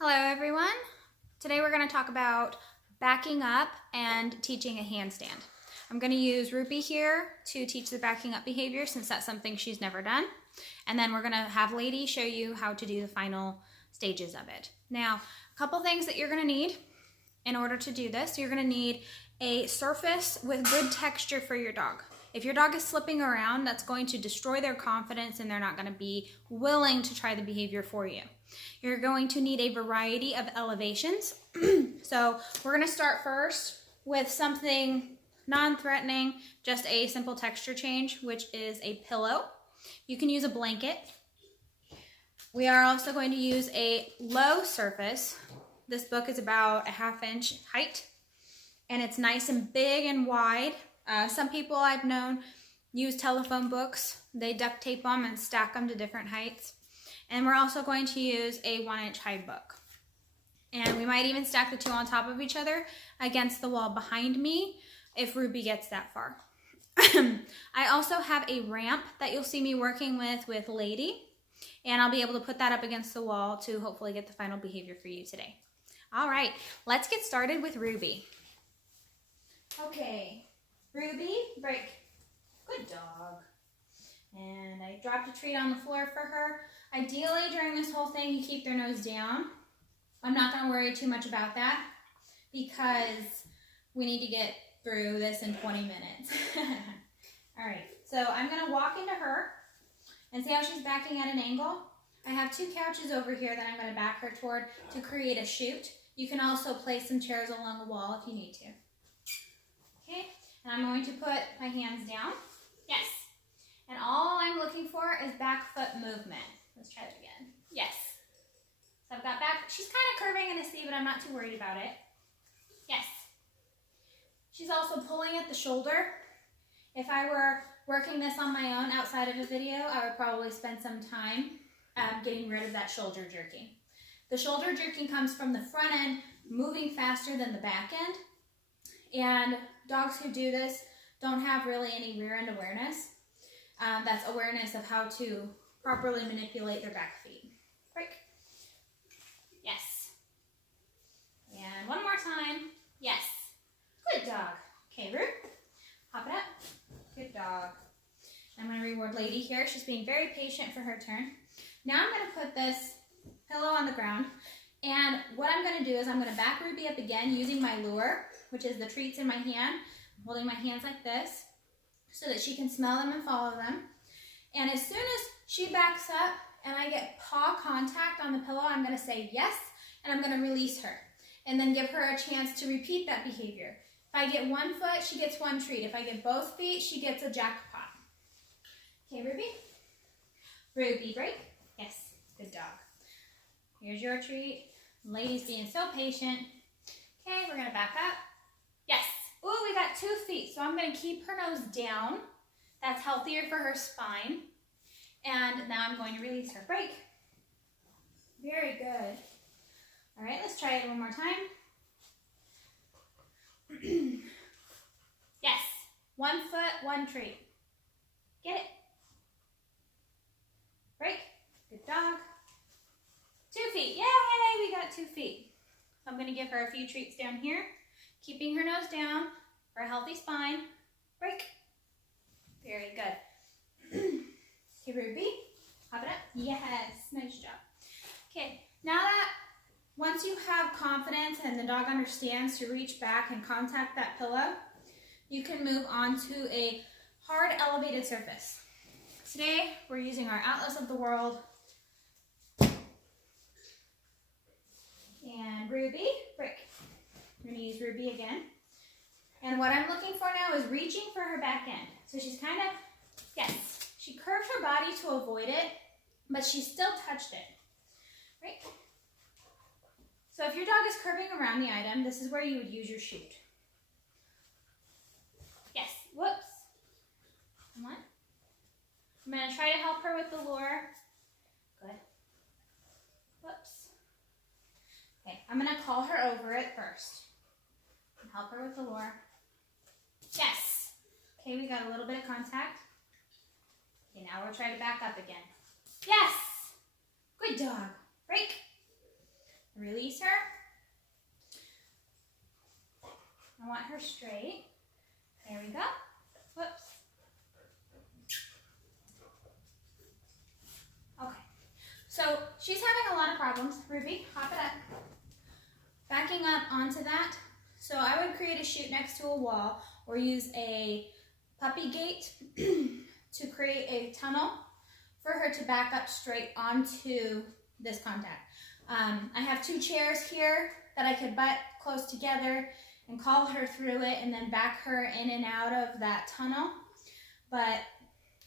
Hello everyone. Today we're going to talk about backing up and teaching a handstand. I'm going to use Ruby here to teach the backing up behavior since that's something she's never done. And then we're going to have Lady show you how to do the final stages of it. Now, a couple things that you're going to need in order to do this. You're going to need a surface with good texture for your dog. If your dog is slipping around, that's going to destroy their confidence and they're not going to be willing to try the behavior for you. You're going to need a variety of elevations. So we're going to start first with something non-threatening, just a simple texture change, which is a pillow. You can use a blanket. We are also going to use a low surface. This book is about a 1/2 inch height, and it's nice and big and wide. Some people I've known use telephone books. They duct tape them and stack them to different heights. And we're also going to use a 1 inch high book. And we might even stack the two on top of each other against the wall behind me if Ruby gets that far. I also have a ramp that you'll see me working with Lady. And I'll be able to put that up against the wall to hopefully get the final behavior for you today. All right, let's get started with Ruby. Okay, Ruby, break. Good dog. And I dropped a treat on the floor for her. Ideally, during this whole thing, you keep their nose down. I'm not going to worry too much about that because we need to get through this in 20 minutes. All right, so I'm going to walk into her and see how she's backing at an angle. I have 2 couches over here that I'm going to back her toward to create a chute. You can also place some chairs along the wall if you need to. Okay, and I'm going to put my hands down. Yes. And all I'm looking for is back foot movement. Let's try it again. Yes. So I've got back. She's kind of curving in a C, but I'm not too worried about it. Yes. She's also pulling at the shoulder. If I were working this on my own outside of a video, I would probably spend some time getting rid of that shoulder jerking. The shoulder jerking comes from the front end, moving faster than the back end. And dogs who do this don't have really any rear end awareness. That's awareness of how to properly manipulate their back feet. Break. Yes. And one more time. Yes. Good dog. Okay, Root. Hop it up. Good dog. I'm going to reward Lady here. She's being very patient for her turn. Now I'm going to put this pillow on the ground. And what I'm going to do is I'm going to back Ruby up again using my lure, which is the treats in my hand. I'm holding my hands like this so that she can smell them and follow them. And as soon as she backs up and I get paw contact on the pillow, I'm going to say yes, and I'm going to release her. And then give her a chance to repeat that behavior. If I get 1 foot, she gets 1 treat. If I get both feet, she gets a jackpot. Okay, Ruby? Ruby, break. Yes, good dog. Here's your treat. Lady's being so patient. Okay, we're going to back up. Yes. Ooh, we got 2 feet, so I'm going to keep her nose down. That's healthier for her spine. And now I'm going to release her. Break. Very good. All right, let's try it one more time. Yes. 1 foot, 1 treat. Get it. Break. Good dog. 2 feet. Yay, we got 2 feet. So I'm going to give her a few treats down here, keeping her nose down for a healthy spine. Break. Very good. Okay, Ruby, hop it up. Yes, nice job. Okay, now that once you have confidence and the dog understands to reach back and contact that pillow, you can move on to a hard elevated surface. Today, we're using our Atlas of the World. And Ruby, break. We're going to use Ruby again. And what I'm looking for now is reaching for her back end. So she's kind of, yes, she curved her body to avoid it, but she still touched it, right? So if your dog is curving around the item, this is where you would use your chute. Yes, whoops. Come on. I'm going to try to help her with the lure. Good. Whoops. Okay, I'm going to call her over it first. Help her with the lure. Yes. Okay, we got a little bit of contact. Okay, now we'll try to back up again. Yes. Good dog. Break. her straight. There we go. Whoops. Okay. So she's having a lot of problems. Ruby, hop it up. Backing up onto that. So I would create a chute next to a wall or use a puppy gate to create a tunnel for her to back up straight onto this contact. I have 2 chairs here that I could butt close together and call her through it and then back her in and out of that tunnel. But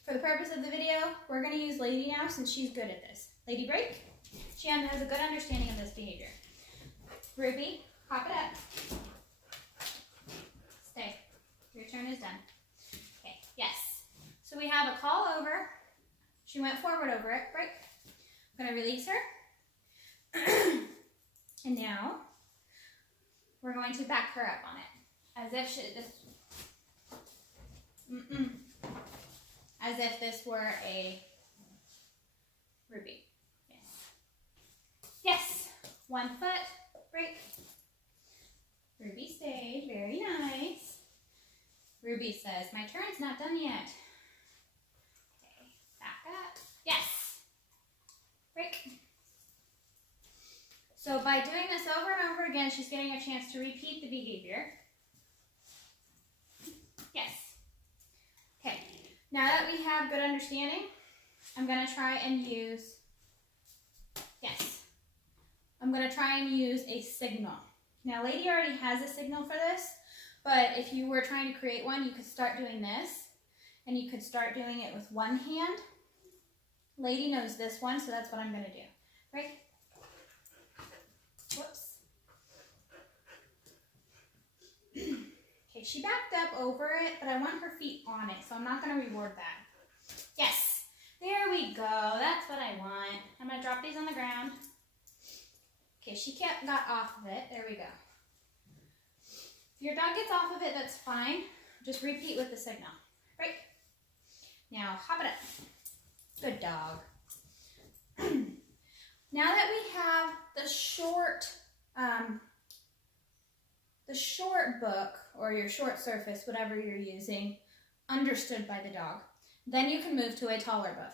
for the purpose of the video, we're going to use Lady now since she's good at this. Lady, break. She has a good understanding of this behavior. Ruby, hop it up. Stay. Your turn is done. Okay, yes. So we have a call over. She went forward over it. Break. I'm going to release her. And now we're going to back her up on it. As if this were a Ruby. Yes. Yes. 1 foot. Break. Ruby stayed. Very nice. Ruby says, my turn's not done yet. Okay. Back up. Yes. Break. So by doing this over and over again, she's getting a chance to repeat the behavior. Yes. Okay. Now that we have good understanding, I'm going to try and use, yes. I'm going to try and use a signal. Now, Lady already has a signal for this, but if you were trying to create one, you could start doing this, and you could start doing it with one hand. Lady knows this one, so that's what I'm going to do. Right? Whoops. Okay, she backed up over it, but I want her feet on it, so I'm not going to reward that. Yes, there we go. That's what I want. I'm going to drop these on the ground. Okay, she got off of it. There we go. If your dog gets off of it, that's fine. Just repeat with the signal. Right? Now, hop it up. Good dog. Now that we have the short book or your short surface, whatever you're using, understood by the dog, then you can move to a taller book.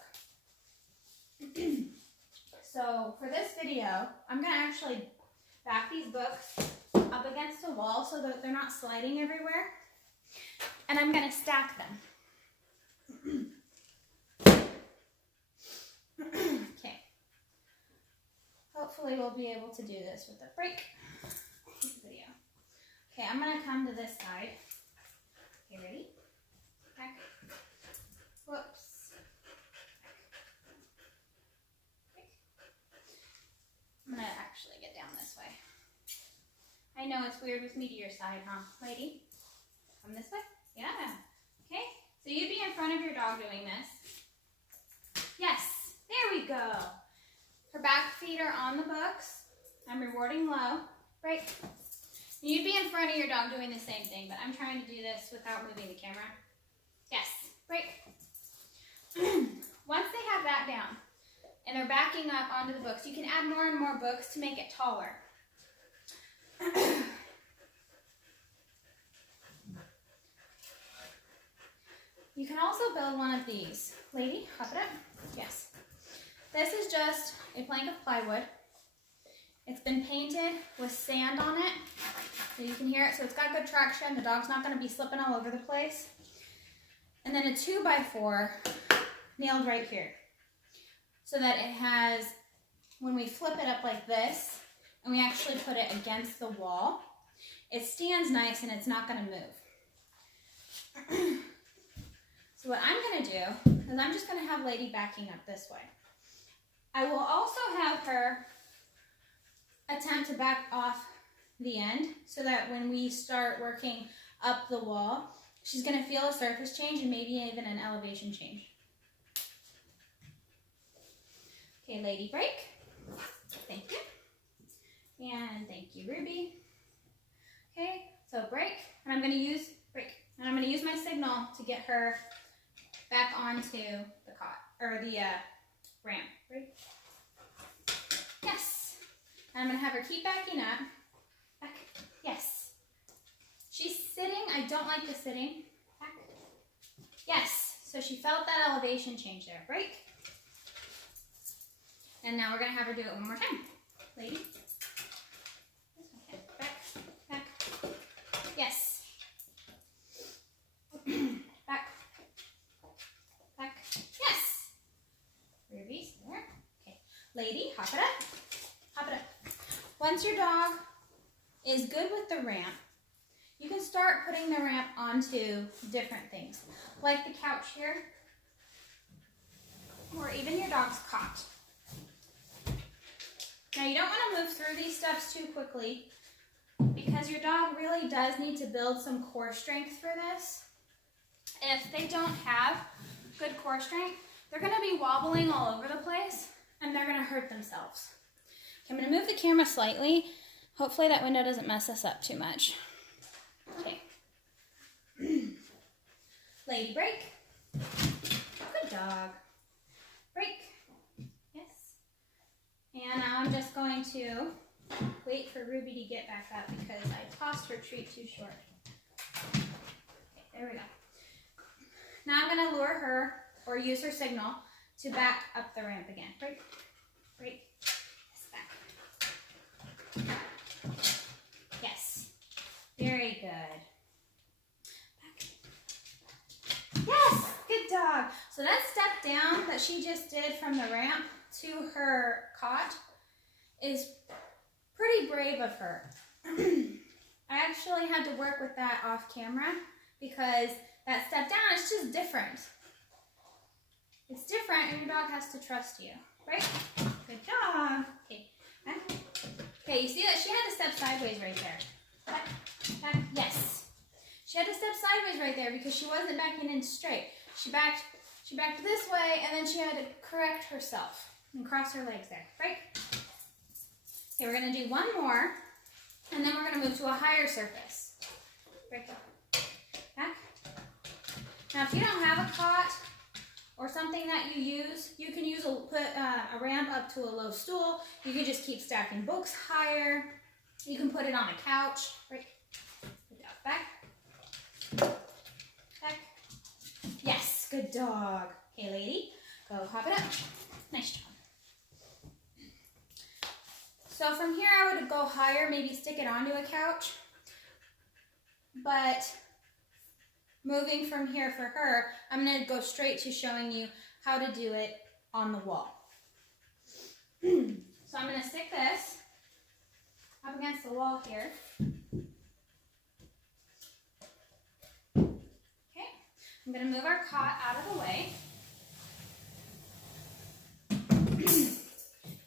So for this video, I'm going to actually back these books up against a wall so that they're not sliding everywhere. And I'm going to stack them. Okay. Hopefully we'll be able to do this with a break. Video. Okay, I'm going to come to this side. Okay, ready? Back. Whoops. I'm going to actually get down this way. I know it's weird with me to your side, huh, Lady? Come this way? Yeah. Okay, so you'd be in front of your dog doing this. Yes, there we go. Her back feet are on the books. I'm rewarding low. Right? You'd be in front of your dog doing the same thing, but I'm trying to do this without moving the camera. Yes, right? Once they have that down, and they're backing up onto the books, you can add more and more books to make it taller. You can also build one of these. Lady, hop it up. Yes. This is just a plank of plywood. It's been painted with sand on it, so you can hear it. So it's got good traction. The dog's not going to be slipping all over the place. And then a 2x4 nailed right here, so that it has, when we flip it up like this, and we actually put it against the wall, it stands nice and it's not going to move. So what I'm going to do is I'm just going to have Lady backing up this way. I will also have her attempt to back off the end so that when we start working up the wall, she's going to feel a surface change and maybe even an elevation change. Okay, Lady, break. Thank you. And thank you, Ruby. Okay, so break, and I'm going to use my signal to get her back onto the cot or the ramp. Right? Yes. And I'm going to have her keep backing up. Back. Yes. She's sitting I don't like the sitting. Back. Yes. So she felt that elevation change there. Break. And now we're going to have her do it one more time. Lady. Back. Back. Yes. Back. Back. Yes. Ruby's there. Okay. Lady, hop it up. Hop it up. Once your dog is good with the ramp, you can start putting the ramp onto different things, like the couch here, or even your dog's cot. Now you don't want to move through these steps too quickly because your dog really does need to build some core strength for this. If they don't have good core strength, they're going to be wobbling all over the place and they're going to hurt themselves. Okay, I'm going to move the camera slightly. Hopefully that window doesn't mess us up too much. Okay. Lady, break. Good dog. Break. Yes. And now I'm just going to wait for Ruby to get back up because I tossed her treat too short. Okay, there we go. Now I'm going to lure her or use her signal to back up the ramp again. Break. Break. Yes, back. Yes. Very good. Back. Yes, good dog. So that step down that she just did from the ramp to her cot is pretty brave of her. I actually had to work with that off camera because that step down is just different. It's different and your dog has to trust you, right? Good job. Okay. Back. Okay, you see that she had to step sideways right there. Back, back, yes. She had to step sideways right there because she wasn't backing in straight. She backed this way and then she had to correct herself and cross her legs there, right? Okay, we're gonna do one more and then we're gonna move to a higher surface. Break up, back. Now if you don't have a cot or something that you use, you can use put a ramp up to a low stool. You can just keep stacking books higher. You can put it on a couch. Right. Good dog. Back. Back. Yes. Good dog. Okay, lady. Go hop it up. Nice job. So from here, I would go higher, maybe stick it onto a couch. But moving from here for her, I'm going to go straight to showing you how to do it on the wall. So I'm going to stick this up against the wall here. Okay, I'm going to move our cot out of the way.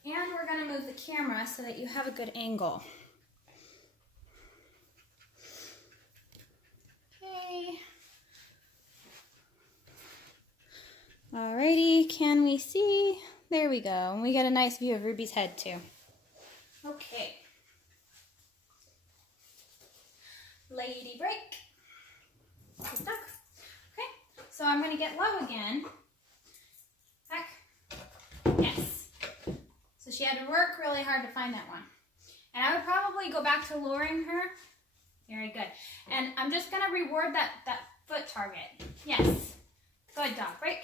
And we're going to move the camera so that you have a good angle. Okay. Alrighty, can we see? There we go. And we get a nice view of Ruby's head too. Okay. Lady break. Good dog. Okay, so I'm going to get low again. Back. Yes. So she had to work really hard to find that one. And I would probably go back to luring her. Very good. And I'm just going to reward that foot target. Yes. Good dog. Break.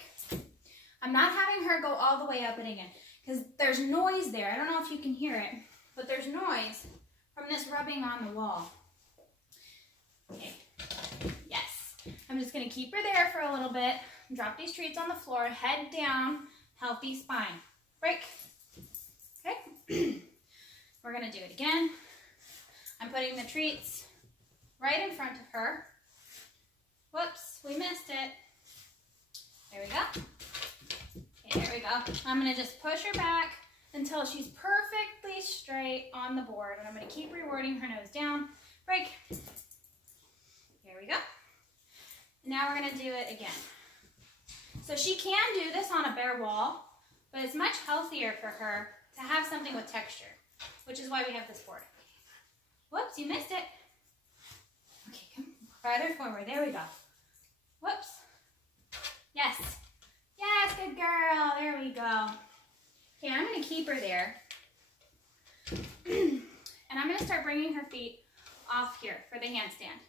I'm not having her go all the way up and again because there's noise there. I don't know if you can hear it, but there's noise from this rubbing on the wall. Okay. Yes. I'm just going to keep her there for a little bit. Drop these treats on the floor. Head down. Healthy spine. Break. Okay. We're going to do it again. I'm putting the treats right in front of her. Whoops, we missed it. There we go. Okay, there we go. I'm going to just push her back until she's perfectly straight on the board. And I'm going to keep rewarding her nose down. Break. There we go. Now we're going to do it again. So she can do this on a bare wall, but it's much healthier for her to have something with texture, which is why we have this board. Whoops, you missed it. Okay, come farther forward. There we go. Whoops. Yes. Yes, good girl. There we go. Okay, I'm going to keep her there. And I'm going to start bringing her feet off here for the handstand.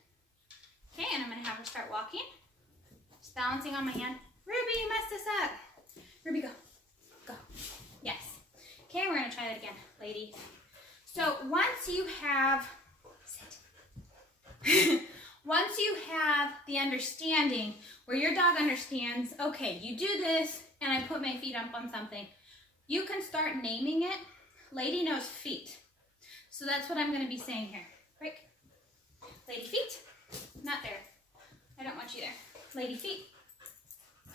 Okay, and I'm gonna have her start walking. Just balancing on my hand. Ruby, you messed this up. Ruby, go. Go. Yes. Okay, we're gonna try that again, lady. So once you have, sit. Once you have the understanding where your dog understands, okay, you do this and I put my feet up on something, you can start naming it. Lady knows feet. So that's what I'm gonna be saying here. Break. Lady feet. Not there. I don't want you there. Lady feet.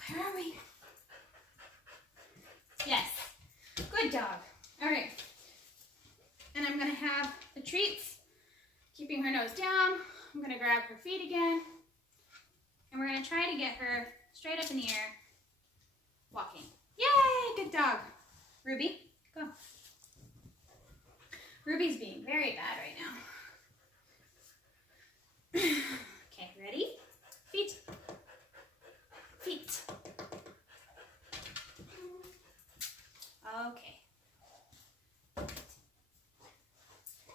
Where are we? Yes. Good dog. All right. And I'm gonna have the treats, keeping her nose down. I'm gonna grab her feet again. And we're gonna try to get her straight up in the air, walking. Yay, good dog. Ruby, go. Ruby's being very bad right now. Okay, ready? Feet. Feet. Okay.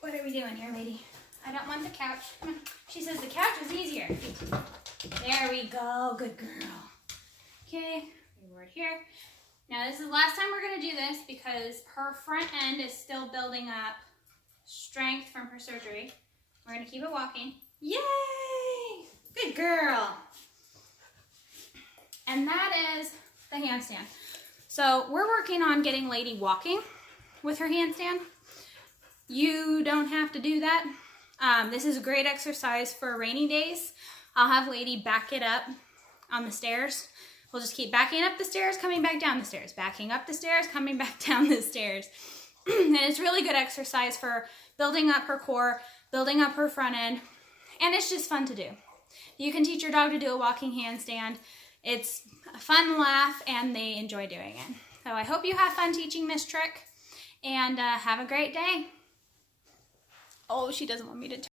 What are we doing here, lady? I don't want the couch. Come on. She says the couch is easier. Feet. There we go. Good girl. Okay, reward here. Now this is the last time we're going to do this because her front end is still building up strength from her surgery. We're going to keep it walking. Yay! Good girl. And that is the handstand. So we're working on getting Lady walking with her handstand. You don't have to do that. This is a great exercise for rainy days. I'll have Lady back it up on the stairs. We'll just keep backing up the stairs, coming back down the stairs, backing up the stairs, coming back down the stairs. And it's really good exercise for building up her core, building up her front end, and it's just fun to do. You can teach your dog to do a walking handstand. It's a fun laugh, and they enjoy doing it. So I hope you have fun teaching this trick, and have a great day. Oh, she doesn't want me to